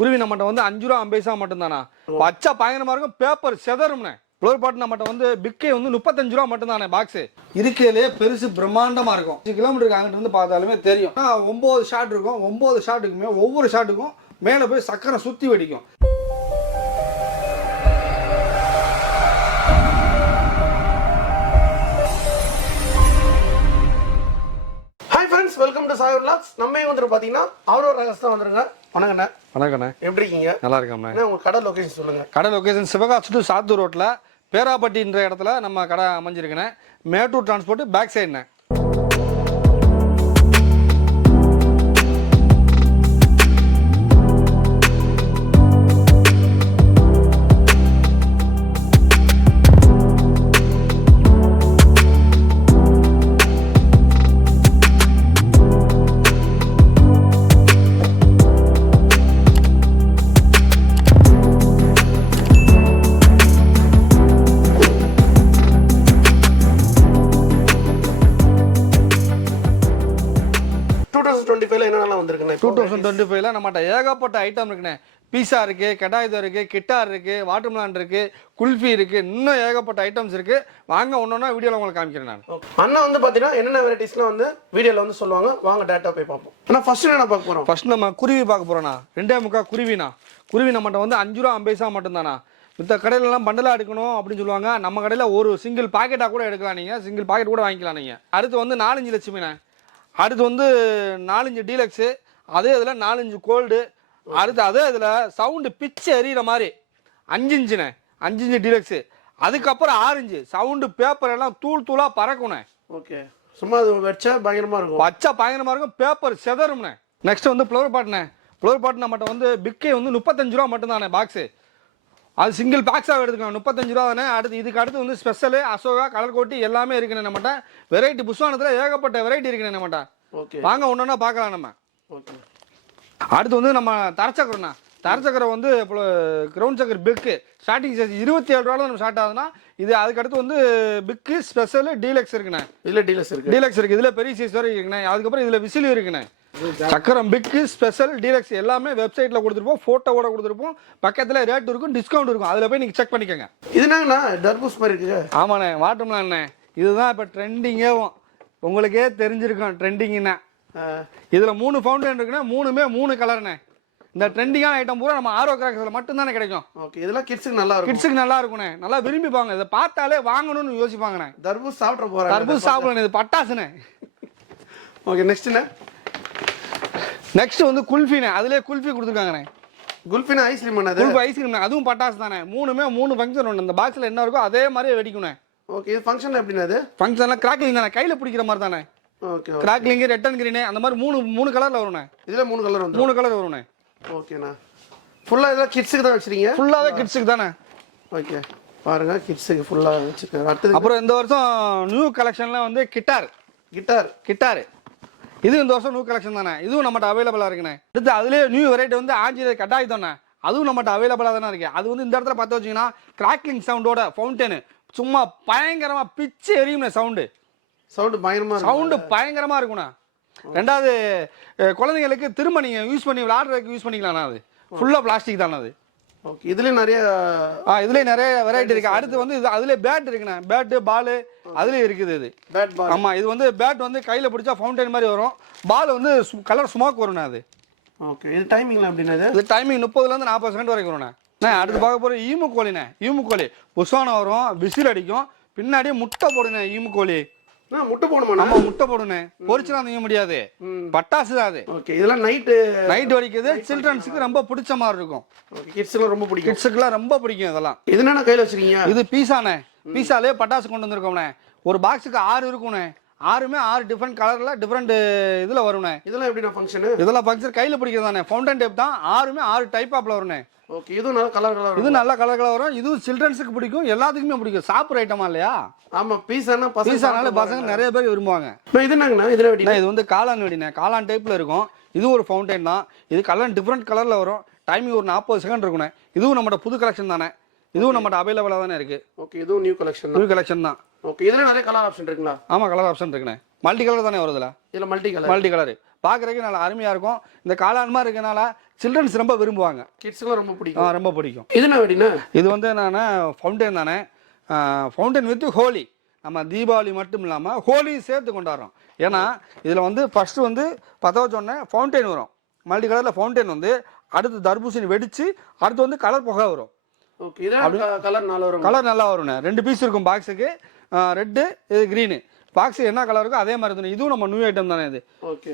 குருவி நம்மகிட்ட வந்து அஞ்சு ரூபா ஐம்பது ரூபா மட்டும்தானா? பச்சை பயங்கரமா இருக்கும் பேப்பர் செதறும்னே. ஃப்ளோர் பாட்டின நம்மகிட்ட வந்து பிக்கே வந்து முப்பத்தஞ்சு ரூபா மட்டும்தானே பாக்ஸ் இருக்கையிலே பெருசு பிரம்மாண்டமா இருக்கும். அஞ்சு கிலோமீட்டருக்கு அங்கிட்டு இருந்து பார்த்தாலுமே தெரியும். ஆனா, ஒன்பது ஷாட் இருக்கும் ஒன்பது ஷாட்டுக்குமே ஒவ்வொரு ஷாட்டுக்கும் மேலே போய் சக்கரை சுற்றி வெடிக்கும். Friends welcome to Sai vlogs நம்ம வந்துட்டு பார்த்தீங்கன்னா அவரோட ரகஸ் தான் வந்துருங்க. வணக்கண்ணே. வணக்கண்ணே. எப்படி இருக்கீங்க? நல்லா இருக்கோம்ண்ணே. அண்ணே உங்க கடை லொகேஷன் சொல்லுங்க. கடை லொகேஷன் சிவகாசி டு சாத்தூர் ரோட்டில் பேராப்பட்டின்ற இடத்துல நம்ம கடை அமைஞ்சிருக்குண்ணே. மேட்டூர் டிரான்ஸ்போர்ட் பேக் சைடுண்ணே என்னென்னலாம் வந்திருக்குண்ணே டூ தௌசண்ட் டுவெண்ட்டி ஃபைவ்ல நம்மகிட்ட ஏகப்பட்ட ஐட்டம் இருக்குண்ணே. பீஸா இருக்கு கெடாயுதம் இருக்கு கிட்டார் இருக்கு வாட்டர்மெலான் இருக்கு குல்ஃபி இருக்கு இன்னும் ஏகப்பட்ட ஐட்டம்ஸ் இருக்கு. வாங்க ஒன்னொன்னா வீடியோவில் உங்களுக்கு காமிக்கிறேன் நான். அண்ணா வந்து பார்த்தீங்கன்னா என்னென்ன வெரைட்டிஸ்லாம் வந்து வீடியோவில் வந்து சொல்லுவாங்க? வாங்க டேட்டா போய் பார்ப்போம். அண்ணா ஃபர்ஸ்ட் என்ன பார்க்க போகிறோம் ஃபர்ஸ்ட் நம்ம குருவி பார்க்க போறோம்ண்ணா ரெண்டே முக்கா குருவிண்ணா. குருவி நம்மகிட்ட வந்து அஞ்சு ரூபா ஐம்பது பைசா மட்டும்தானா மித்த கடையிலலாம் பண்டலாக எடுக்கணும் அப்படின்னு சொல்லுவாங்க. நம்ம கடையில் ஒரு சிங்கிள் பாக்கெட்டாக கூட எடுக்கலாம் நீங்கள் சிங்கிள் பாக்கெட் கூட வாங்கிக்கலாம் நீங்கள் அடுத்து வந்து நாலஞ்சு லட்சுமிண்ணே. அடுத்து வந்து நாலஞ்சு டீலக்ஸு அதே இதில் நாலஞ்சு கோல்டு அடுத்து அதே இதில் சவுண்டு பிச்சு எறிகிற மாதிரி. அஞ்சு இன்ச்சுண்ணே அஞ்சு இன்ச்சு டீலக்ஸு. அதுக்கப்புறம் ஆரஞ்சு சவுண்டு பேப்பர் எல்லாம் தூள் தூளாக பறக்குண்ணே ஓகே. சும்மா அது வச்சா பயங்கரமா இருக்கும். பச்சை பயங்கரமா இருக்கும் பேப்பர் செதறும்ண்ணே. நெக்ஸ்ட் வந்து ஃப்ளவர் பாட்ண்ணே. ஃப்ளவர் பாட் நம்மகிட்ட வந்து பிக்கே வந்து முப்பத்தஞ்சு ரூபா மட்டும்தானே பாக்ஸு அது சிங்கிள் பாக்ஸாக எடுத்துக்கலாம் முப்பத்தஞ்சு ரூபா தானே? அடுத்து இதுக்கு அடுத்து வந்து ஸ்பெஷலு அசோகா கலர் கோட்டி எல்லாமே இருக்குண்ணே நம்மகிட்ட வெரைட்டி புஷ்வானத்தில் ஏகப்பட்ட வெரைட்டி இருக்குண்ணே நம்மகிட்ட ஓகே. வாங்க ஒன்று ஒன்றா பார்க்கலாம் நம்ம. ஓகே. அடுத்து வந்து நம்ம தரச்சக்கரண்ணா தரச்சக்கரை வந்து இப்போ கிரவுண்ட் சக்கர் பிக்கு ஸ்டார்டிங் சைஸ் இருபத்தி ஏழு ரூபாவில் நம்ம ஸ்டார்ட் ஆகுதுன்னா இது அதுக்கடுத்து வந்து பிக்கு ஸ்பெஷலு டீலக்ஸ் இருக்குண்ணே. இதில் டீலர்ஸ் இருக்கு. டீலக்ஸ் இருக்கு. இதுல பெரிய சைஸ் வரை இருக்குண்ணே. அதுக்கப்புறம் இதுல விசில் இருக்குண்ணே. சக்கரம் பிக்கு ஸ்பெஷல் டீலக்ஸ் எல்லாமே வெப்சைட்ல கொடுத்துருப்போம் போட்டோவோட கொடுத்துருப்போம். பக்கத்துல ரேட் இருக்கும் டிஸ்கவுண்ட் இருக்கும். அதுல போய் நீங்க செக் பண்ணிக்கோங்க. இது என்னங்கண்ணா? தர்பூஸ் மாதிரி இருக்குங்க ஆமாண்ணே வாட்டர்மெலண்ணே இதுதான் இப்போ ட்ரெண்டிங்கேவும் உங்களுக்கே தெரிஞ்சிருக்கும் ட்ரெண்டிங்னா இதுல மூணு ஃபவுண்டன் இருக்குண்ணே மூணுமே மூணு கலர்ண்ணே இந்த ட்ரெண்டிங்கான ஐட்டம் பூரா நம்ம ஆரோ கிராக்ஸில் மட்டும்தானே கிடைக்கும். ஓகே இதெல்லாம் கிட்ஸுக்கு நல்லா இருக்கும். கிட்ஸுக்கு நல்லா இருக்குண்ணே நல்லா விரும்பிப்பாங்க இதை பார்த்தாலே வாங்கணும்னு யோசிப்பாங்கண்ணே. தர்பூஸ் சாப்பிட்ற போகிறாங்க தர்பூஸ் சாப்பிடணும். இது பட்டாசுண்ணே. ஓகே நெக்ஸ்ட்ண்ணே நெக்ஸ்ட் வந்து குல்ஃபிண்ணே அதுலேயே குல்ஃபி கொடுத்துருக்காங்கண்ணே. குல்ஃபினா ஐஸ்கிரீம் பண்ணது குல்ஃபி ஐஸ்கிரீம் அதுவும் பட்டாசு தானே. மூணுமே மூணு ஃபங்க்ஷன் ஒன்று இந்த பாக்ஸில் என்ன இருக்கோ அதே மாதிரியே வெடிக்கணும் ஓகே இது ஃபங்க்ஷன் எப்படின்னா அது? ஃபங்க்ஷன்லாம் கிராக்லிங் தானே. கையில் பிடிக்கிற மாதிரி தானே. ஓகே கிராக்லிங் ரெட்டன் கிரீனு அந்த மாதிரி மூணு மூணு கலரில் வரும்ண்ணே. இதில் மூணு கலர் வந்துடும் மூணு கலர் வரும்ண்ணே. ஓகேண்ணா ஃபுல்லாக இதெல்லாம் கிட்ஸுக்கு தான் வச்சிருக்கீங்க? ஃபுல்லாகவே கிட்ஸுக்கு தானே. ஓகே பாருங்க கிட்ஸுக்கு ஃபுல்லாக வச்சுருக்கேன் அடுத்தது அப்புறம் இந்த வருஷம் நியூ கலெக்ஷனில் வந்து கிட்டார். கிட்டார். கிட்டார். இது இந்த வருஷம் நியூ கலெக்ஷன் தானே? இதுவும் நம்மகிட்ட அவைலபிளாக இருக்குண்ணே. அடுத்து அதுலேயே நியூ வெரைட்டி வந்து ஆஞ்சி கட்டாய் தானே அதுவும் நம்மகிட்ட அவைலபிளாக தானே இருக்கு. அது வந்து இந்த இடத்துல பார்த்து வச்சிங்கன்னா கிராக்லிங் சவுண்டோட ஃபவுண்டனு சும்மா பயங்கரமாக பிச்சு எரியும்ண்ணே சவுண்டு சவுண்டு பயங்கரமாக சவுண்டு பயங்கரமா இருக்குண்ணா ரெண்டாவது குழந்தைங்களுக்கு திரும்ப நீங்க யூஸ் பண்ணி விளையாடுறதுக்கு யூஸ் பண்ணிக்கலாம் அது. ஃபுல்லா பிளாஸ்டிக் தானே அது. ஓகே இதுலேயும் நிறைய ஆ இதுலயே நிறைய வெரைட்டி இருக்கு. அடுத்து வந்து இது அதுல பேட் இருக்குண்ணே. பேட்டு பால் அதுலயே இருக்குது இது. பேட் பால் ஆமா இது வந்து பேட் வந்து கையில பிடிச்சா ஃபவுண்டைன் மாதிரி வரும். பால் வந்து கலர் ஸ்மோக் வரும்ண்ணே அது. ஓகே இது டைமிங்லாம் எப்படின்னா இது? டைமிங் முப்பதுல இருந்து நாற்பது செகண்ட் வரைக்கும் வரும்ண்ணே. அடுத்து பார்க்க போற ஈமு கோழிண்ணே ஈமு கோழி. புஷ்வானம் வரும் விசில் அடிக்கும். பின்னாடியே முட்டை போடுண்ணே ஈமு கோழி. முட்டை போடணுமாண்ணா நம்ம முட்டை போடுண்ணே பொரிச்சுலாம் திங்க முடியாது. பட்டாசு தான் அது. ஓகே இதெல்லாம் நைட்டு நைட் வரைக்குது சில்ட்ரன்ஸுக்கு ரொம்ப பிடிச்ச மாதிரி இருக்கும். கிட்ஸ்லாம் ரொம்ப பிடிக்கும். கிட்ஸுக்குலாம் ரொம்ப பிடிக்கும் இதெல்லாம். இது என்னென்ன கையில் வச்சிருக்கீங்க? இது பீஸாண்ணே பீஸாலே பட்டாசு கொண்டு வந்திருக்கோம்ண்ணே. ஒரு பாக்ஸுக்கு ஆறு இருக்கும்ண்ணே. ஆறுமே ஆறு டிஃப்ரெண்ட் கலரில் டிஃப்ரெண்ட் இதில் வரும்ண்ணே. இதெல்லாம் எப்படிண்ணா ஃபங்க்ஷனு இதெல்லாம் ஃபங்க்ஷன் கையில் பிடிக்கிறதானே ஃபவுண்டன் டேப் தான். ஆறுமே ஆறு டைப் ஆப்பில் வரும்ண்ணே ஓகே இதுவும் நல்லா கலர் கலர் இது நல்ல கலர் கலர் வரும். இதுவும் சில்ட்ரன்ஸுக்கு பிடிக்கும். எல்லாத்துக்குமே பிடிக்கும். சாப்பிட்ற ஐட்டமா இல்லையா? ஆமாம் பீஸானா பீஸானால பசங்க நிறைய பேர் விரும்புவாங்க. இது என்னங்கண்ணா? இதில் அண்ணா, இது வந்து காளான் வெடிண்ணே. காளான் டைப்பில் இருக்கும். இது ஒரு ஃபவுண்டைன் தான். இது கலர் டிஃப்ரெண்ட் கலரில் வரும். டைமிங் ஒரு நாற்பது செகண்ட் இருக்குண்ணே. இதுவும் நம்மகிட்ட புது கலெக்ஷன் தானே. இதுவும் நம்மகிட்ட அவைலபிளாக தானே இருக்குது ஓகே இதுவும் நியூ கலெக்ஷன் புது கலெக்ஷன் தான். ஓகே இதில் நிறைய கலர் ஆப்ஷன் இருக்குங்களா? ஆமாம் கலர் ஆப்ஷன் இருக்குண்ணே. மல்டி கலர் தானே வருதுல இதில்? மல்டி கலர் மல்டி கலர் பார்க்குறதுக்கு நல்லா அருமையாக இருக்கும். இந்த காளான் மாதிரி இருக்கனால சில்ட்ரன்ஸ் ரொம்ப விரும்புவாங்க. கிட்ஸ்க்குலாம் ரொம்ப ஆ, பிடிக்கும் ரொம்ப பிடிக்கும். இது என்ன வெடினா இது வந்து என்னன்னா ஃபவுண்டைன் தானே? ஃபவுண்டைன் வித் ஹோலி நம்ம தீபாவளி மட்டும் இல்லாமல் ஹோலி சேர்த்து கொண்டாடுறோம். ஏன்னா இதில் வந்து ஃபஸ்ட்டு வந்து பற்ற வச்சோடனே ஃபவுண்டைன் வரும். மல்டி கலரில் ஃபவுண்டைன் வந்து அடுத்து தர்பூசணி வெடித்து அடுத்து வந்து கலர் புகை வரும். கலர் நாலு வரும் கலர் நல்லா வரும்ண்ணே? ரெண்டு பீஸ் இருக்கும் பாக்ஸுக்கு ரெட்டு இது க்ரீனு பாக்ஸு என்ன கலர் இருக்கோ அதே மாதிரி இருக்கும் இதுவும் நம்ம நியூ ஐட்டம் தானே இது. ஓகே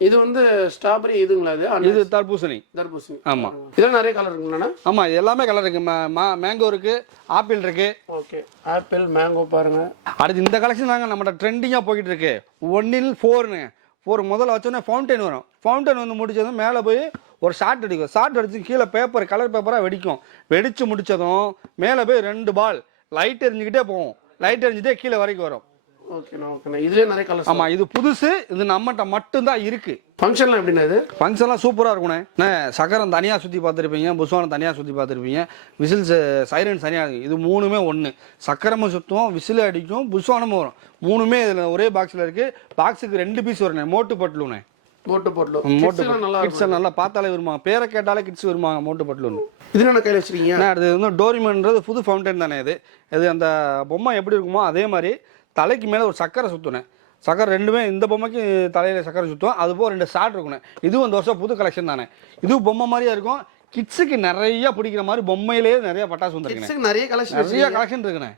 இது வந்து ஸ்ட்ராபெரி இதுங்களா இது? இது தர்பூசணி. தர்பூசணி. ஆமா. இதெல்லாம் நிறைய கலர் இருக்குங்களாண்ணா ஆமாம் இது எல்லாமே கலர் இருக்குது மேங்கோ இருக்குது ஆப்பிள் இருக்குது ஓகே ஆப்பிள் மேங்கோ பாருங்க. அடுத்து இந்த கலெக்ஷன் தாங்க நம்மளோட ட்ரெண்டிங்காக போய்கிட்டு இருக்கு. ஒன்னில் ஃபோர்னு ஃபோர் முதல்ல வச்சோன்னே ஃபவுண்டைன் வரும். ஃபவுண்டைன் வந்து முடிச்சதும் மேலே போய் ஒரு ஷார்ட் அடிக்கும். ஷார்ட் அடிச்சு கீழே பேப்பர் கலர் பேப்பராக வெடிக்கும். வெடிச்சு முடிச்சதும் மேலே போய் ரெண்டு பால் லைட் எரிஞ்சுக்கிட்டே போகும். லைட் எரிஞ்சுட்டே கீழே வரைக்கும் வரும். ஓகேண்ணா ஓகேண்ணா இதுலேயே நிறைய கலர்ஸ் ஆமாம் இது புதுசு இது நம்மகிட்ட மட்டும்தான் இருக்குது ஃபங்க்ஷன்லாம் எப்படின்னா இது? ஃபங்க்ஷன்லாம் சூப்பராக இருக்குண்ணே. சக்கரம் தனியாக சுற்றி பார்த்துருப்பீங்க புஸ்வானம் தனியாக சுற்றி பார்த்துருப்பீங்க விசில்ஸ் சைரன் தனியாக இது மூணுமே ஒன்று சக்கரமும் சுற்றும் விசில் அடிக்கும் புஸ்வானமும் வரும். மூணுமே இதில் ஒரே பாக்ஸில் இருக்குது பாக்ஸுக்கு ரெண்டு பீஸ் வருண்ணே மோட்டு பட்லுண்ணே மோட்டு போட்டலோ. மோட்டு கிட்ஸ் நல்லா பார்த்தாலே விரும்புவாங்க பேரை கேட்டாலே கிட்ஸ் விரும்புவாங்க மோட்டு பட்லுன்னு இது என்ன கையில் வச்சிருக்கீங்க? அடுத்து வந்து டோரிமன்றது புது ஃபவுண்டைன் தானே இது. இது அந்த பொம்மை எப்படி இருக்குமோ அதே மாதிரி தலைக்கு மேலே ஒரு சக்கரை சுற்றுனேன் சக்கரை ரெண்டுமே இந்த பொம்மைக்கு தலையில் சக்கரை சுற்றும் அது போக ரெண்டு ஷார்ட் இருக்குண்ணே இதுவும் இந்த வருஷம் புது கலெக்ஷன் தானே. இதுவும் பொம்மை மாதிரியே இருக்கும். கிட்ஸுக்கு நிறைய பிடிக்கிற மாதிரி பொம்மையிலேயே நிறைய பட்டாசு கிட்ஸுக்கு நிறைய கலெக்ஷன் நிறைய கலெக்ஷன் இருக்குண்ணே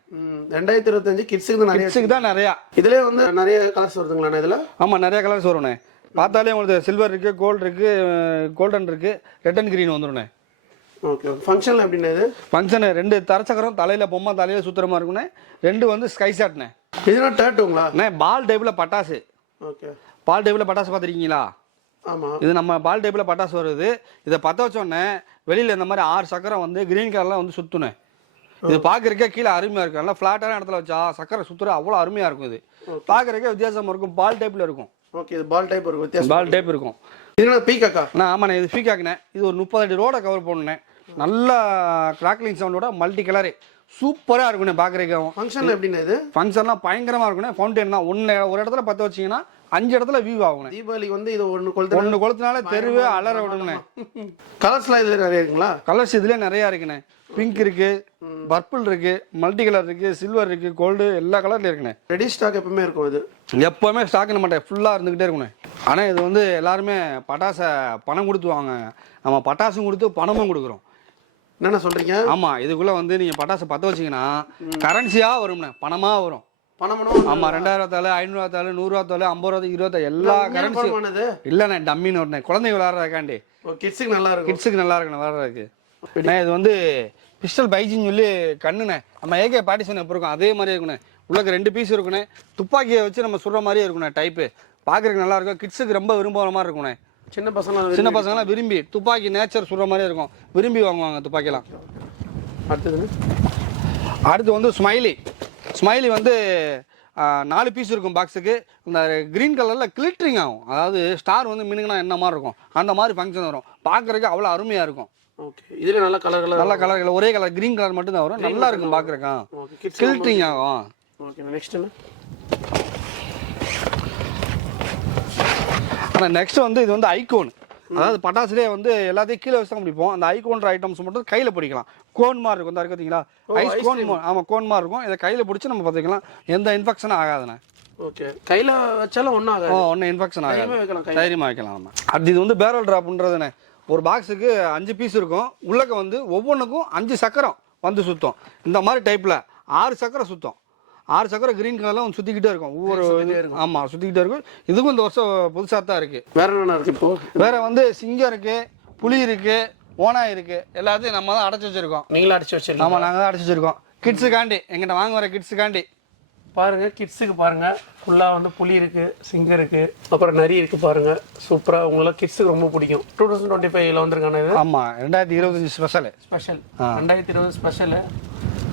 ரெண்டாயிரத்தி இருபத்தஞ்சு கிட்ஸுக்கு தான் நிறைய கிட்ஸுக்கு தான் நிறையா. இதுலேயே வந்து நிறைய கலர்ஸ் வருதுங்களாண்ணா இதில்? ஆமாம் நிறைய கலர்ஸ் வரும்ண்ணே. பார்த்தாலே உங்களுக்கு சில்வர் இருக்குது கோல்டு இருக்குது கோல்டன் இருக்குது ரெட் அண்ட் க்ரீன் வந்துடும்ண்ணே ஓகே ஃபங்க்ஷனில் எப்படின்னா இது? ஃபங்க்ஷனு ரெண்டு தரச்சக்கரம் தலையில் பொம்மை தலையில் சுத்துற மாதிரி இருக்குண்ணே ரெண்டு வந்து ஸ்கை ஷாட்ண்ணே இதுனா டேட்டுங்களா அண்ணே பால் டைப்பில் பட்டாசு. ஓகே பால் டைப்பில் பட்டாசு பார்த்துருக்கீங்களா? ஆமாம் இது நம்ம பால் டைப்பில் பட்டாசு வருது. இதை பற்ற வச்சோடனே வெளியில் இந்த மாதிரி ஆறு சக்கரம் வந்து கிரீன் கலரில் வந்து சுற்றுனேன் இது பார்க்குறக்கே கீழே அருமையாக இருக்கும். நல்லா ஃப்ளாட்டான இடத்துல வச்சா சக்கரை சுற்றுற அவ்வளோ அருமையாக இருக்கும் இது. பார்க்குறக்கே வித்தியாசமாக இருக்கும். பால் டைப்பில் இருக்கும். ஓகே இது பால் டைப் இருக்கும் பால் டைப் இருக்கும். இதுனா பீக்காக்கா அண்ணா ஆமாண்ணே இது ஃபீக்காக்குண்ணே இது ஒரு முப்பது அடி ரோடை கவர் பண்ணேன். நல்லா கிராக்லிங் சவுண்டோட மல்டி கலரு சூப்பராக இருக்குண்ணே பார்க்குறதுக்கு ஃபங்க்ஷனில் எப்படின்னா இது? ஃபங்க்ஷன்லாம் பயங்கரமாக இருக்குண்ணே. ஃபவுண்டைன் தான். ஒன்று ஒரு இடத்துல பற்ற வச்சிங்கன்னா அஞ்சு இடத்துல வியூ ஆகுண்ணே தீபாவளிக்கு வந்து இது ஒன்று கொளுத்து ஒன்று கொளுத்தினாலே தெருவே அலற விடுங்கண்ணே கலர்ஸ்லாம் இதில் நிறைய இருக்குங்களா? கலர்ஸ் இதுலேயே நிறையா இருக்குண்ணே. பிங்க் இருக்கு பர்பிள் இருக்கு மல்டி கலர் இருக்கு சில்வர் இருக்கு கோல்டு எல்லா கலர்லையும் இருக்குண்ணே. ரெடி ஸ்டாக் எப்பவுமே இருக்கும் இது? எப்போவுமே ஸ்டாக் நம்ம ஃபுல்லாக இருந்துக்கிட்டே இருக்குண்ணே. ஆனால் இது வந்து எல்லாருமே பட்டாசை பணம் கொடுத்து வாங்க நம்ம பட்டாசும் கொடுத்து பணமும் கொடுக்குறோம். என்னென்ன சொல்கிறீங்க ஆமாம் இதுக்குள்ளே வந்து நீங்கள் பட்டாசை பற்ற வச்சிங்கன்னா கரன்சியாக வரும்ண்ணே பணமாக வரும். பணம் ஆமாம் ரெண்டாயிரம் தாள் ஐநூறுவா தாள் நூறுரூவா தாள் ஐம்பது ரூபா இருபத்தா எல்லா கரன்சி பணமானது? இல்லைண்ணே டம்மின்னு ஒன்று குழந்தைங்க விளாட்றதுக்காண்டி கிட்ஸுக்கு நல்லா இருக்கும். கிட்ஸுக்கு நல்லா இருக்கணும் விளாட்றதுக்கு இது வந்து பிஸ்டல் பைஜின்னு சொல்லி கண்ணுண்ணே நம்ம ஏகே பாட்டிசன் எப்போ இருக்கும்? அதே மாதிரி இருக்குண்ணே. உள்ளக்கு ரெண்டு பீஸ் இருக்குண்ணே. துப்பாக்கியை வச்சு நம்ம சுடுற மாதிரியே இருக்குண்ணே டைப்பு பார்க்குறதுக்கு நல்லா இருக்கும். கிட்ஸுக்கு ரொம்ப விரும்புகிற மாதிரி இருக்குண்ணே சின்ன பசங்க சின்ன பசங்களாம் விரும்பி துப்பாக்கி நேச்சர் சுடுற மாதிரியே இருக்கும். விரும்பி வாங்குவாங்க துப்பாக்கிலாம் அடுத்தது? அடுத்து வந்து ஸ்மைலி ஸ்மைலி வந்து நாலு பீஸ் இருக்கும் பாக்ஸுக்கு இந்த க்ரீன் கலரில் கிளிட்டரிங் ஆகும். அதாவது ஸ்டார் வந்து மினுங்கினா என்ன மாதிரி இருக்கும்? அந்த மாதிரி ஃபங்க்ஷன் வரும். பார்க்குறதுக்கு அவ்வளோ அருமையாக இருக்கும். ஓகே இதில் நல்ல கலர் கலர் நல்ல கலர் ஒரே கலர் க்ரீன் கலர் மட்டும் தான் வரும் நல்லா இருக்கும் பார்க்குறக்கா கில்ட்டிங் ஆகும். ஓகே நெக்ஸ்ட் என்ன ஆனால் நெக்ஸ்ட் வந்து இது வந்து ஐகோன் அதாவது பட்டாசுலேயே வந்து எல்லாத்தையும் கீழே வச்சு தான் பிடிப்போம் அந்த ஐகோன்ற ஐட்டம்ஸ் மட்டும் கையில் பிடிக்கலாம். கோன் மாதிரி இருக்கும். இந்த இருக்கு பார்த்தீங்களா ஐஸ் கோன் ஆமாம் கோன் மாதிரி இருக்கும். இதை கையில் பிடிச்சி நம்ம பார்த்துக்கலாம் எந்த இன்ஃபெக்ஷனும் ஆகாதுண்ணே. ஓகே. கையில் வச்சாலும் ஒன்றும் ஓ ஆகாது ஒன்றும் இன்ஃபெக்ஷன் ஆகாது. தைரியமாக வைக்கலாம் நம்ம. அது இது வந்து பேரல் ட்ராப்ன்றதுண்ணே ஒரு பாக்ஸுக்கு அஞ்சு பீஸ் இருக்கும். உள்ளக்க வந்து ஒவ்வொன்றுக்கும் அஞ்சு சக்கரம் வந்து சுத்தம். இந்த மாதிரி டைப்பில் ஆறு சக்கரம் சுத்தம். ஆறு சக்கரம் கிரீன் கலர்ல வந்து சுற்றிக்கிட்டே இருக்கும். ஒவ்வொரு ஆமாம் சுற்றிக்கிட்டே இருக்கும். இதுக்கும் இந்த வருஷம் புதுசாக தான் இருக்குது வேற என்னென்ன இருக்கு இப்போ? வேற வந்து சிங்கம் இருக்கு புலி இருக்கு ஓனாய் இருக்கு. எல்லாத்தையும் நம்ம தான் அடைச்சி வச்சிருக்கோம். நீங்களும் அடிச்சு வச்சிருக்கீங்க ஆமா நாங்க தான் அடைச்சி வச்சிருக்கோம். கிட்ஸுக்காண்டி எங்கிட்ட வாங்க வர கிட்ஸுக்காண்டி பாருங்க கிட்ஸுக்கு பாருங்க. ஃபுல்லாக வந்து புலி இருக்கு சிங்கம் இருக்கு. அப்புறம் நரி இருக்கு பாருங்க. சூப்பராக உங்களை கிட்ஸுக்கு ரொம்ப பிடிக்கும். டூ தௌசண்ட் டுவெண்ட்டி ஃபைவ்ல வந்திருக்கான இது? ஆமா ரெண்டாயிரத்தி இருபத்தஞ்சு ஸ்பெஷல் ஸ்பெஷல் ரெண்டாயிரத்தி இருபது ஸ்பெஷலு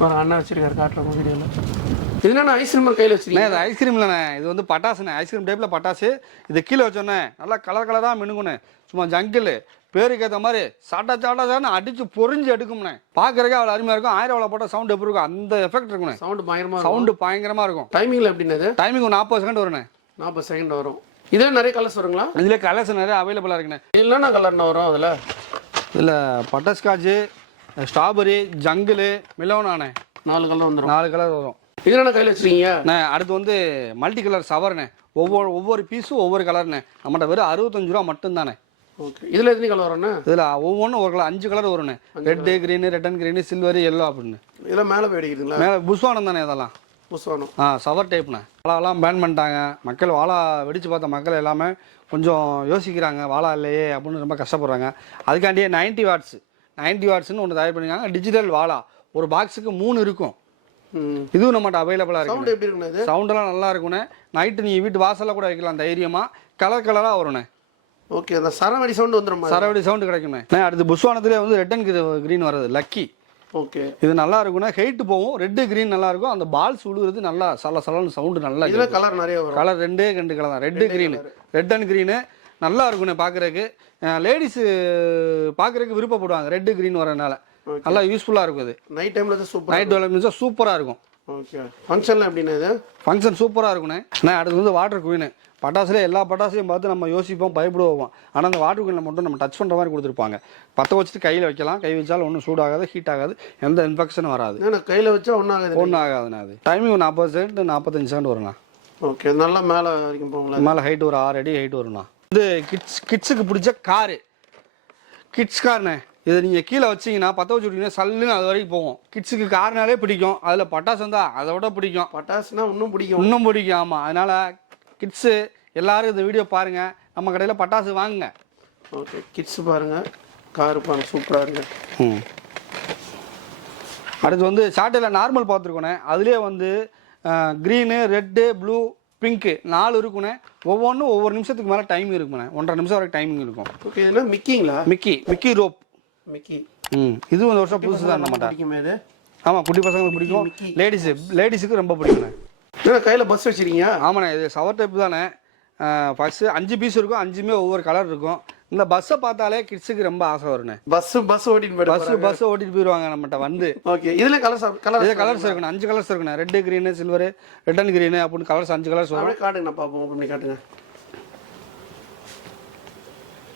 ஒரு அண்ணன் வச்சிருக்காரு காட்டுறோம் வீடியோவில் இது என்ன ஐஸ்கிரீம் கையில் வச்சிருக்கீங்க? இது ஐஸ்கிரீம் இல்லைண்ணே. இது வந்து பட்டாசுண்ணே. ஐஸ்கிரீம் டைப்ல பட்டாசு. இது கீழே வச்சோன்னே நல்லா கலர் கலராக மினுங்குண்ணே. சும்மா ஜங்கிள் பேருக்கு ஏற்ற மாதிரி சாட்டா சாட்டா சான்னு அடிச்சு பொறிஞ்சு எடுக்கும்ண்ணே. பார்க்கறதுக்கு அவ்வளோ அருமையாக இருக்கும். ஆயிரம் அவ்வளோ போட்டால் சவுண்ட் எப்படி இருக்கும்? அந்த எஃபெக்ட் இருக்குண்ணே சவுண்டு பயங்கரமாக இருக்கும். சவுண்டு பயங்கரமாக இருக்கும். டைமிங்கில் எப்படின்னது டைமிங் ஒரு நாற்பது செகண்ட் வருண்ணே நாற்பது செகண்ட் வரும். இதே நிறைய கலர்ஸ் வருங்களா? இதில் கலர்ஸ் நிறைய அவைலபிளாக இருக்குண்ணே. என்னென்ன கலர்ண்ணா வரும் அதில்? இதில் பட்டர்ஸ்காட்சு ஸ்ட்ராபெரி ஜங்கிளு மிலோனாண்ணே நாலு கலர் வந்துடும் நாலு கலர் வரும். இது என்ன கையில் வச்சுருக்கீங்க? அடுத்து வந்து மல்டி கலர் சவர்ண்ணே ஒவ்வொரு ஒவ்வொரு பீஸும் ஒவ்வொரு கலர்ண்ணே நம்மகிட்ட வெறும் அறுபத்தஞ்சு ரூபா மட்டும்தானே? ஓகே இதில் எத்தனை கலர் வரும்ண்ணா? இதில் ஒவ்வொன்றும் ஒரு கலர் அஞ்சு colour வரும்ண்ணே. Red green red and green silver yellow அப்படின்னு. இதெல்லாம் மேலே போய் அடிக்குதுங்களா மேலே புஷ்வானம் தானே இதெல்லாம்? புதுசானும் ஆ சவர் டைப்ண்ணே வாழாலாம் பேன் பண்ணிட்டாங்க. மக்கள் வாழா வெடிச்சு பார்த்த மக்கள் எல்லாமே கொஞ்சம் யோசிக்கிறாங்க வாழா இல்லையே அப்படின்னு ரொம்ப கஷ்டப்படுறாங்க. அதுக்காண்டியே 90 வாட்ஸ் 90 வாட்ஸ்னு ஒன்று தயார் பண்ணிருக்காங்க. டிஜிட்டல் வாழா ஒரு பாக்ஸுக்கு மூணு இருக்கும். இதுவும் நம்மகிட்ட அவைலபிளாக இருக்கு சவுண்ட் எப்படி இருக்குண்ணா சவுண்டெல்லாம் நல்லா இருக்குண்ணே. நைட்டு நீங்கள் வீட்டு வாசலில் கூட வைக்கலாம் தைரியமாக கலர் கலராக வரும்ண்ணே. ஓகே அந்த சரவடி சவுண்ட் வந்துடும் சரவடி சவுண்டு கிடைக்குண்ணே அடுத்து புஷ்வானத்துலேயே வந்து ரெட் அண்ட் க்ரீன் வர்றது லக்கி ஓகே இது நல்லா இருக்குண்ணே. ஹெயிட் போகும். ரெட்டு க்ரீன் நல்லா இருக்கும். அந்த பால்ஸ் உழுகுறது நல்லா சல சலன்னு சவுண்டு நல்லா இதில் கலர் நிறைய வரும். கலர் ரெண்டே ரெண்டு கலர் தான். Red green red and green நல்லா இருக்குண்ணே பார்க்குறதுக்கு லேடிஸு பார்க்குறதுக்கு விருப்பப்படுவாங்க. ரெட்டு க்ரீன் வரதுனால நல்லா யூஸ்ஃபுல்லாக இருக்கும் இது. நைட் டைமில் சூப்பர் நைட் டெவலப்மெண்ட்ஸாக சூப்பராக இருக்கும். ஓகே ஃபங்க்ஷன்லாம் எப்படிண்ணா இது? ஃபங்க்ஷன் சூப்பராக இருக்குண்ணே. அண்ணா அடுத்து வந்து வாட்டர் குயின் பட்டாசுல எல்லா பட்டாசையும் பார்த்து நம்ம யோசிப்போம் பயப்படுவோம். ஆனால் அந்த வாட்டர் குயினில் மட்டும் நம்ம டச் பண்ணுற மாதிரி கொடுத்துருப்பாங்க. பற்ற வச்சுட்டு கையில் வைக்கலாம். கை வச்சாலும் ஒன்றும் சூடாகாது ஹீட் ஆகாது. எந்த இன்ஃபெக்ஷனும் வராது. கையில் வச்சா ஒன்றும் ஆகுது ஒன்றும் ஆகாதுண்ணா அது. டைமிங் நாற்பது செகண்ட் நாற்பத்தஞ்சு செகண்ட் வரும்ண்ணா. ஓகே நல்லா மேலே வரைக்கும் போங்களா மேலே ஹைட் ஒரு ஆறு அடி ஹைட் வரும்ண்ணா. இது கிட்ஸ் கிட்ஸுக்கு பிடிச்ச காரு கிட்ஸ் கார்ண்ணே இதை நீங்கள் கீழே வச்சீங்கன்னா பற்ற வச்சு விட்டீங்கன்னா சல்லுன்னு அது வரைக்கும் போகும். கிட்ஸுக்கு கார்னாலே பிடிக்கும். அதில் பட்டாசு வந்தால் அதை விட பிடிக்கும். பட்டாசுனா இன்னும் பிடிக்கும். இன்னும் பிடிக்கும் ஆமாம் அதனால் கிட்ஸு எல்லாரும் இந்த வீடியோ பாருங்கள் நம்ம கடையில் பட்டாசு வாங்குங்க. ஓகே கிட்ஸ் பாருங்க. கார் பாருங்க சூப்பராக இருக்கு. ம். அடுத்து வந்து சாட்டையில் நார்மல் பார்த்துருக்கோண்ணே அதுலேயே வந்து க்ரீனு ரெட்டு ப்ளூ பிங்க்கு நாலு இருக்குண்ணே ஒவ்வொன்றும் ஒவ்வொரு நிமிஷத்துக்கு மேலே டைமிங் இருக்குண்ணே ஒன்றரை நிமிஷம் வரைக்கும் டைமிங் இருக்கும். ஓகே இதுனா மிக்கிங்களா மிக்கி மிக்கி ரோப் மிக்கி. ம் இது ஒரு வருஷம் புதுசு தான் பிடிக்குமே இது? ஆமாம் குட்டி பசங்களுக்கு பிடிக்கும். லேடிஸு லேடிஸுக்கு ரொம்ப பிடிக்குண்ணே ஏன்னா கையில் பஸ் வச்சிருக்கீங்க? ஆமாண்ணே இது சவர் டைப் தானே ஃபஸ்ட்டு அஞ்சு பீஸ் இருக்கும் அஞ்சுமே ஒவ்வொரு கலர் இருக்கும். இந்த பஸ்ஸை பார்த்தாலே கிட்ஸுக்கு ரொம்ப ஆசை வருண்ணே பஸ் பஸ் ஓட்டிட்டு பஸ் பஸ் ஓட்டிட்டு போயிடுவாங்க நம்மகிட்ட வந்து. ஓகே இதில் கலர் கலர் இதே கலர்ஸ் இருக்கணும் அஞ்சு கலர்ஸ் இருக்கணும் red green silver red and green அப்படின்னு கலர்ஸ் அஞ்சு கலர்ஸ் வரும். காட்டுங்க நான் பார்ப்போம் பண்ணி காட்டுங்க.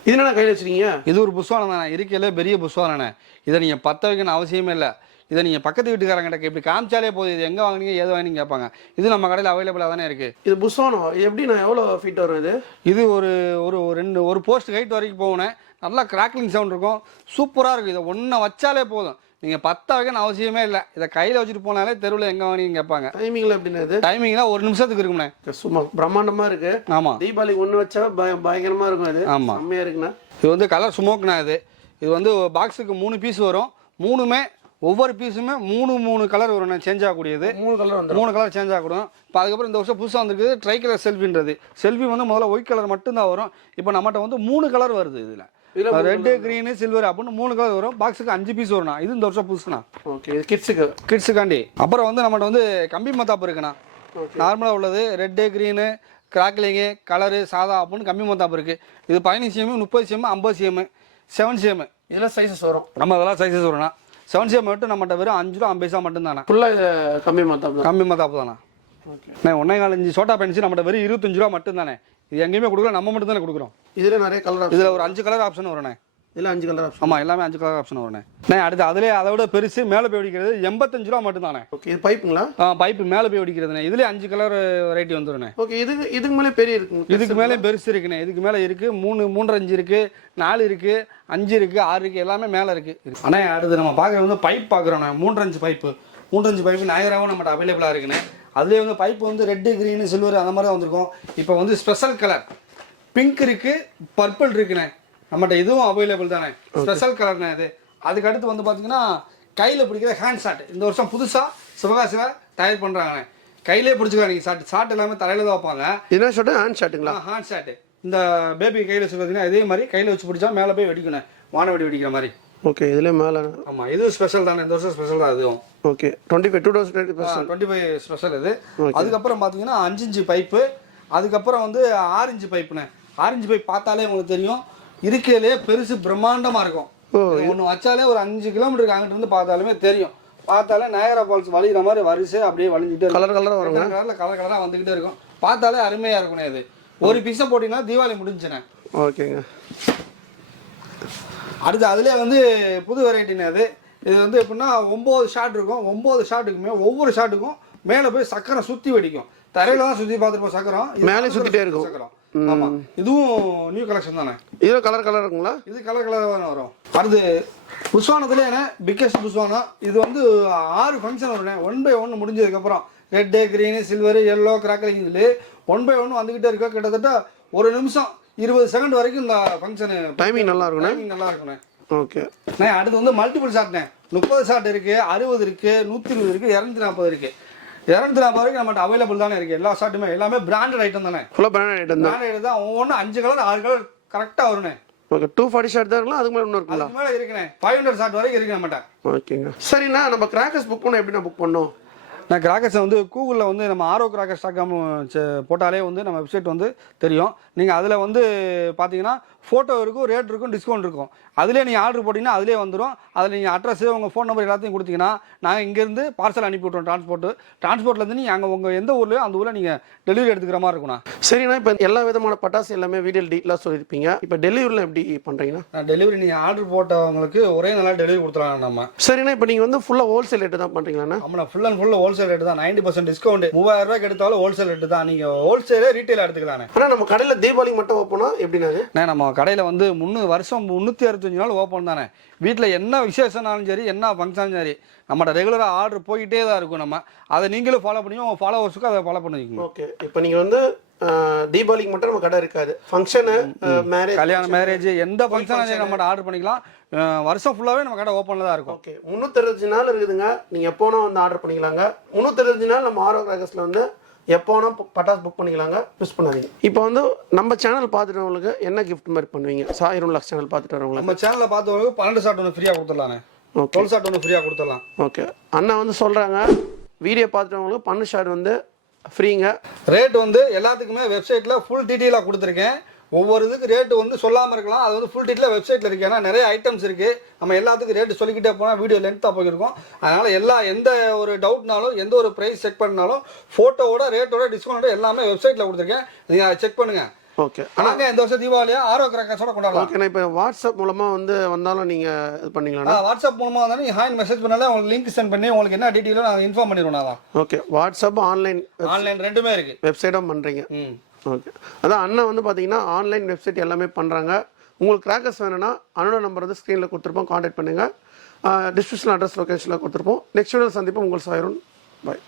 இது என்ன கையில் வச்சிருக்கீங்க? இது ஒரு புஷ்வானம் தானே இருக்கையிலே பெரிய புஷ்வானண்ணே இதை நீங்கள் பற்ற வைக்கணும் அவசியமே இல்லை. இதை நீங்கள் பக்கத்து வீட்டுக்காரங்கிட்ட இப்படி காமிச்சாலே போதும். இது எங்கே வாங்குனீங்க ஏது வாங்கினீங்க கேட்பாங்க. இது நம்ம கடையில் அவைலபிளாக தானே இருக்குது இது புஸ்வானம் எப்படி நான் எவ்வளோ ஃபீட் வரும் இது? இது ஒரு ஒரு ரெண்டு ஒரு போஸ்ட் ஹைட் வரைக்கும் போகணே நல்லா கிராக்லிங் சவுண்ட் இருக்கும். சூப்பராக இருக்கும். இதை ஒன்றை வச்சாலே போதும். நீங்கள் வைக்கணும் அவசியமே இல்லை. இதை கையில் வச்சுட்டு போனாலே தெருவில் எங்கே வாங்கினீங்க கேட்பாங்க. டைமிங்கில் எப்படின்னா டைமிங்லாம் ஒரு நிமிஷத்துக்கு இருக்கும்ண்ணே. சும்மா பிரம்மாண்டமாக இருக்கு. ஆமாம் தீபாவளிக்கு ஒன்று வச்சா பய பயங்கரமாக இருக்கும் இது ஆமா. செம்மையாக இருக்குண்ணா. இது வந்து கலர் ஸ்மோக்னா இது. இது வந்து பாக்ஸுக்கு மூணு பீஸ் வரும். மூணுமே ஒவ்வொரு பீஸுமே மூணு மூணு கலர் வரும் சேஞ்ச் ஆகக்கூடியது. மூணு கலர் வந்துடும் மூணு கலர் சேஞ்ச் ஆகக்கூடும். இப்போ அதுக்கப்புறம் இந்த வருஷம் புதுசாக வந்திருக்குது ட்ரை கலர் செல்ஃபின்றது செல்ஃபி வந்து முதல்ல ஒயிட் கலர் மட்டும்தான் வரும். இப்போ நம்மகிட்ட வந்து மூணு கலர் வருது இதில். ரெட்டு க்ரீனு சில்வர் அப்படின்னு மூணு கலர் வரும். பாக்ஸுக்கு அஞ்சு பீஸ் வரும்ண்ணா. இது இந்த வருஷம் புதுசுண்ணா. ஓகே கிட்ஸுக்கு கிட்ஸுக்காண்டி அப்புறம் வந்து நம்மகிட்ட வந்து கம்பி மத்தாப்பு இருக்குண்ணா. நார்மலாக உள்ளது. ரெட்டு க்ரீனு கிராக்லிங்கு கலரு சாதா அப்படின்னு கம்பி மத்தாப்பு இருக்குது இது பதினஞ்சு சிஎம் முப்பது சிஎம் ஐம்பது சிஎம் செவன் சிஎம் இதில் சைஸஸ் வரும். நம்ம அதெல்லாம் சைஸஸ் வரும்ண்ணா. செவன் சிஎம் மட்டும் நம்மகிட்ட வெறும் அஞ்சு ரூபா ஐம்பது பைசா மட்டும்தாண்ணா. ஃபுல்லாக இது கம்மி தான். கம்பி மத்தாப்பு தானே ஓகே நான் ஒன்றே கால் சோட்டா பென்சில் நம்மகிட்ட வெறும் இருபத்தஞ்சு ரூபா மட்டும்தானே இது எங்கேயுமே கொடுக்கல நம்ம மட்டும் தானே கொடுக்குறோம். இதில் நிறைய கலர் இதில் ஒரு அஞ்சு கலர் ஆப்ஷன் வரும்ண்ணே. இதில் அஞ்சு கலர் ஆப்ஷன் ஆமாம் எல்லாமே அஞ்சு கலர் ஆப்ஷன் வரும்ண்ணே. நான் அடுத்து அதிலே அதை விட பெருசு மேலே போய் வெடிக்கிறது எண்பத்தஞ்சு ரூபா மட்டும்தானே ஓகே இது பைப்புங்களா ஆ பைப்பு மேலே போய் வெடிக்கிறதுண்ணே. இதுலேயே அஞ்சு கலர் வெரைட்டி வந்துடுண்ணே ஓகே இதுக்கு இதுக்கு மேலே பெரிய இருக்குங்க இதுக்கு மேலே பெருசு இருக்குண்ணே. இதுக்கு மேலே இருக்குது மூணு மூன்றரை அஞ்சு இருக்குது நாலு இருக்குது அஞ்சு இருக்குது ஆறு இருக்குது எல்லாமே மேலே இருக்குது அண்ணா அடுத்து நம்ம பார்க்குறது வந்து பைப் பார்க்குறோண்ணே மூன்றஞ்சு பைப்பு மூன்றஞ்சு பைப்பு நாயிரம் நம்மகிட்ட அவைலபிளாக இருக்குண்ணே. அதுலேயே வந்து பைப்பு வந்து ரெட்டு க்ரீனு சில்வர் அந்த மாதிரி தான் வந்திருக்கும். இப்போ வந்து ஸ்பெஷல் கலர் பிங்க் இருக்குது பர்பிள் இருக்குண்ணே. நம்மகிட்ட இதுவும் அவைலபிள் தானே. ஸ்பெஷல் கலர்ண்ணே இது. அதுக்கு அடுத்து வந்து பார்த்தீங்கன்னா கையில் பிடிக்கிற ஹேண்ட் ஷாட் இந்த வருஷம் புதுசாக சிவகாசியில் தயார் பண்ணுறாங்கண்ணே கையிலே பிடிச்சிக்கலாம் நீங்கள் ஷாட் ஷாட் எல்லாமே தலையில் தான் வைப்பாங்க. என்ன ஷாட்டு ஹேண்ட் ஷாட்டுங்களா ஹார்ட் ஷாட்டு இந்த பேபி கையில் வச்சு பார்த்தீங்கன்னா இதே மாதிரி கையில் வச்சு பிடிச்சா மேலே போய் வெடிக்கணும் வானவெடி வெடிக்கிற மாதிரி. ஓகே இதில் மேலே. ஆமாம் இது ஸ்பெஷல் தானே இந்த வருஷம் ஸ்பெஷல் தான் இதுவும் okay twenty five two thousand twenty percent twenty five special இது அதுக்கப்புறம் பார்த்தீங்கன்னா அஞ்சு இன்ச்சு பைப்பு அதுக்கப்புறம் வந்து ஆறு இன்ச்சு பைப்புண்ணே ஆரஞ்சு பைப் பார்த்தாலே உங்களுக்கு தெரியும். இருக்கையிலே பெருசு பிரம்மாண்டமாக இருக்கும். ஒன்று வச்சாலே ஒரு அஞ்சு கிலோமீட்டருக்கு அங்கிட்டு இருந்து பார்த்தாலுமே தெரியும். பார்த்தாலே நயகரா ஃபால்ஸ் வலிகிற மாதிரி வரிசை அப்படியே வலிஞ்சிட்டே கலர் கலராக வரும்? கலர் கலரில் கலர் கலராக வந்துக்கிட்டே இருக்கும். பார்த்தாலே அருமையாக இருக்குண்ணே இது. ஒரு பீஸை போட்டிங்கன்னா தீபாவளி முடிஞ்சுண்ணே ஓகேங்க அடுத்து அதுலேயே வந்து புது வெரைட்டின்னு அது. இது வந்து எப்படின்னா ஒம்பது ஷாட் இருக்கும். ஒம்பது ஷாட்டுக்குமே ஒவ்வொரு ஷாட்டுக்கும் மேலே போய் சக்கரம் சுற்றி வெடிக்கும். தரையில தான் சுற்றி பார்த்துருப்போம் சக்கரம். மேலே சுத்திட்டே இருக்கும். சக்கரம். ஆமாம் இதுவும் நியூ கலெக்ஷன் தானே? இதில் கலர் கலர் இருக்குங்களா? இது கலர் கலராக தானே வரும். அடுத்து புஸ்வானத்துலேயே என்ன? பிக்கஸ்ட் புஸ்வானம். இது வந்து ஆறு ஃபங்க்ஷன் வரும்ண்ணே. ஒன் பை ஒன் முடிஞ்சதுக்கப்புறம் red green silver yellow crackling சொல்லி ஒன் பை ஒன் வந்துக்கிட்டே இருக்கா. கிட்டத்தட்ட ஒரு நிமிஷம். இருபது செகண்ட் வரைக்கும் இந்த ஃபங்க்ஷனு டைமிங் நல்லா இருக்குண்ணே டைமிங் நல்லா இருக்குண்ணே ஓகே. அண்ணே அடுத்து வந்து மல்டிபிள் ஷாட்ண்ணே முப்பது ஷாட் இருக்கு அறுபது இருக்கு நூற்றி இருபது இருக்கு இரநூத்தி நாற்பது இருக்கு. இரநூத்தி நாற்பது வரைக்கும் நம்மகிட்ட அவைலபிள் தானே இருக்கு. எல்லா ஷாட்டுமே எல்லாமே பிராண்டட் ஐட்டம் தானே. ஃபுல்லாக பிராண்ட் ஐட்டம் தான். பிராண்டட் தான். ஒவ்வொன்றும் அஞ்சு கலர் ஆறு கலர் கரெக்டாக வருண்ணே ஓகே டூ ஃபார்ட்டி ஷார்ட் தான் இருக்கலாம் அதுக்கு மேலே இன்னும் இருக்குங்களா? மேலே இருக்குண்ணே. ஃபைவ் ஹண்ட்ரட் ஷாட் வரைக்கும் இருக்கு நம்மகிட்ட. ஓகேங்க. சரிண்ணா நம்ம கிராக்கர்ஸ் புக் பண்ண எப்படிண்ணா புக் பண்ணோம்? நான் கிராக்கர்ஸை வந்து கூகுளில் வந்து நம்ம ஆரோ கிராக்கர்ஸ் டாட் காம் போட்டாலே வந்து நம்ம வெப்சைட் வந்து தெரியும். நீங்கள் அதில் வந்து பார்த்தீங்கன்னா ஃபோட்டோ இருக்கும் ரேட் இருக்கும் டிஸ்கவுண்ட் இருக்கும். அதிலே நீங்கள் ஆர்டர் போட்டிங்கன்னா அதிலே வந்துடும் அதில் நீங்கள் அட்ரஸ் உங்கள் ஃபோன் நம்பர் எல்லாத்தையும் கொடுத்தீங்கன்னா நாங்கள் இங்கேருந்து பார்சல் அனுப்பி விட்றோம் டிரான்ஸ்போர்ட்டு டிரான்ஸ்போர்ட்லேருந்து நீங்கள் அங்கே உங்கள் எந்த ஊர்லையோ அந்த ஊரில் நீங்கள் டெலிவரி எடுத்துக்கிற மாதிரி இருக்கும்ண்ணா. சரிண்ணா இப்போ எல்லா விதமான பட்டாசு எல்லாமே வீடியோ டீட்டெயிலாக சொல்லியிருப்பீங்க. இப்போ டெலிவரியில் எப்படி பண்ணுறீங்கன்னா டெலிவரி நீங்கள் ஆர்டர் போட்டவங்களுக்கு ஒரே நாளாக டெலிவரி கொடுத்துலாம் நம்ம. சரிண்ணா இப்போ நீங்கள் வந்து ஃபுல்லாக ஹோல்சேல் ரேட்டு தான் பண்ணுறீங்களாண்ணா ஆமாம் full and full wholesale rate தான். நைன்டி பர்சன்ட் டிஸ்கவுண்ட் மூவாயிரம் ரூபாய்க்கு எடுத்தாலும் ஹோல்சேல் ரேட்டு தான். நீங்கள் ஹோல்சேலே ரீட்டைல் எடுத்துக்கலாண்ணே. ஆனால் நம்ம கடையில் தீபாவளி மட்டும் ஓப்பனா எப்படின்னா நம்ம கடையில் வந்து முந்நூறு வருஷம் முந்நூற்றி அறுபத்தஞ்சு நாள் ஓப்பன் தானே. வீட்டில் என்ன விசேஷம்னாலும் சரி என்ன ஃபங்க்ஷனாலும் சரி நம்மகிட்ட ரெகுலராக ஆர்டர் போய்கிட்டே தான் இருக்கும் நம்ம. அதை நீங்களும் ஃபாலோ பண்ணி உங்கள் ஃபாலோவர்ஸுக்கு அதை ஃபாலோ பண்ணிக்கோங்க. ஓகே இப்போ நீங்கள் வந்து தீபாவளிக்கு மட்டும் நம்ம கடை இருக்காது. ஃபங்க்ஷனு மேரேஜ் கல்யாணம் மேரேஜ் எந்த ஃபங்க்ஷனாலும் நம்மகிட்ட ஆர்டர் பண்ணிக்கலாம். வருஷம் ஃபுல்லாகவே நம்ம கடை ஓப்பனில் தான் இருக்கும். ஓகே முந்நூற்றறுபத்தஞ்சு நாள் இருக்குதுங்க. நீங்கள் எப்போனா வந்து ஆர்டர் பண்ணிக்கலாங்க. முந்நூற்றறுபத்தஞ்சு நாள் நம்ம ஆரோ கிராகஸில் வந்து எப்போனா பட்டாசு புக் பண்ணிக்கலாங்க. மிஸ் பண்ணாதீங்க. இப்போ வந்து நம்ம சேனல் பார்த்துட்டவங்களுக்கு என்ன கிஃப்ட் மாதிரி பண்ணுவீங்க? சாயிரம் லாக்ஸ் சேனல் பார்த்துட்டு வரவங்களுக்கு நம்ம சேனலில் பார்த்தவங்களுக்கு பன்னெண்டு ஷாட் ஒன்று ஃப்ரீயாக கொடுத்துடலாண்ணே ஓகே டுவெல் ஷாட் ஒன்று ஃப்ரீயாக கொடுத்துடலாம். ஓகே அண்ணா வந்து சொல்கிறாங்க வீடியோ பார்த்துட்டவங்களுக்கு பண்ணு ஷாட் வந்து ஃப்ரீங்க ரேட் வந்து எல்லாத்துக்குமே வெப்சைட்டில் ஃபுல் டீட்டெயிலாக கொடுத்துருக்கேன். ஒவ்வொரு இதுக்கு ரேட்டு வந்து சொல்லாமல் இருக்கலாம். அது வந்து ஃபுல் டீட்டெயிலாக வெப்சைட்டில் இருக்குது ஏன்னா நிறைய ஐட்டம்ஸ் இருக்குது நம்ம எல்லாத்துக்கும் ரேட்டு சொல்லிக்கிட்டே போனால் வீடியோ லென்த்தாக போயிருக்கும். அதனால் எல்லா எந்த ஒரு டவுட்னாலும் எந்த ஒரு ப்ரைஸ் செக் பண்ணாலும் ஃபோட்டோவோட ரேட்டோட டிஸ்கவுண்டோட எல்லாமே வெப்சைட்டில் கொடுத்துருக்கேன். நீங்கள் செக் பண்ணுங்கள் ஓகே நாங்கள் இந்த வருஷம் தீபாவளியா ஆரோ கிராக்கர்ஸோட கொண்டாடலாம். ஓகே நான் இப்போ வாட்ஸ்அப் மூலமாக வந்து வந்தாலும் நீங்கள் இது பண்ணீங்களாண்ணா ஆ, வாட்ஸ்அப் மூலமாக வந்தாலும் நீங்கள் ஹாய் மெசேஜ் பண்ணாலே உங்களுக்கு லிங்க் சென்ட் பண்ணி உங்களுக்கு என்ன டீட்டெயிலோ நாங்கள் இன்ஃபார்ம் பண்ணிடுவோம் ஓகே வாட்ஸ்அப் ஆன்லைன் ஆன்லைன் ரெண்டுமே இருக்குது வெப்சைட்டும் பண்ணுறீங்க ம். ஓகே அதான் அண்ணன் வந்து பார்த்தீங்கன்னா ஆன்லைன் வெப்சைட் எல்லாமே பண்ணுறாங்க உங்களுக்கு கிராக்கர்ஸ் வேணும்னா அண்ணனோட நம்பர் வந்து ஸ்க்ரீனில் கொடுத்துருப்போம் காண்டாக்ட் பண்ணுங்கள் டிஸ்கிரிப்ஷன் அட்ரஸ் லொக்கேஷனில் கொடுத்துருப்போம். நெக்ஸ்ட் வீடியோ சந்திப்போம். உங்கள் சாயிரும் பாய்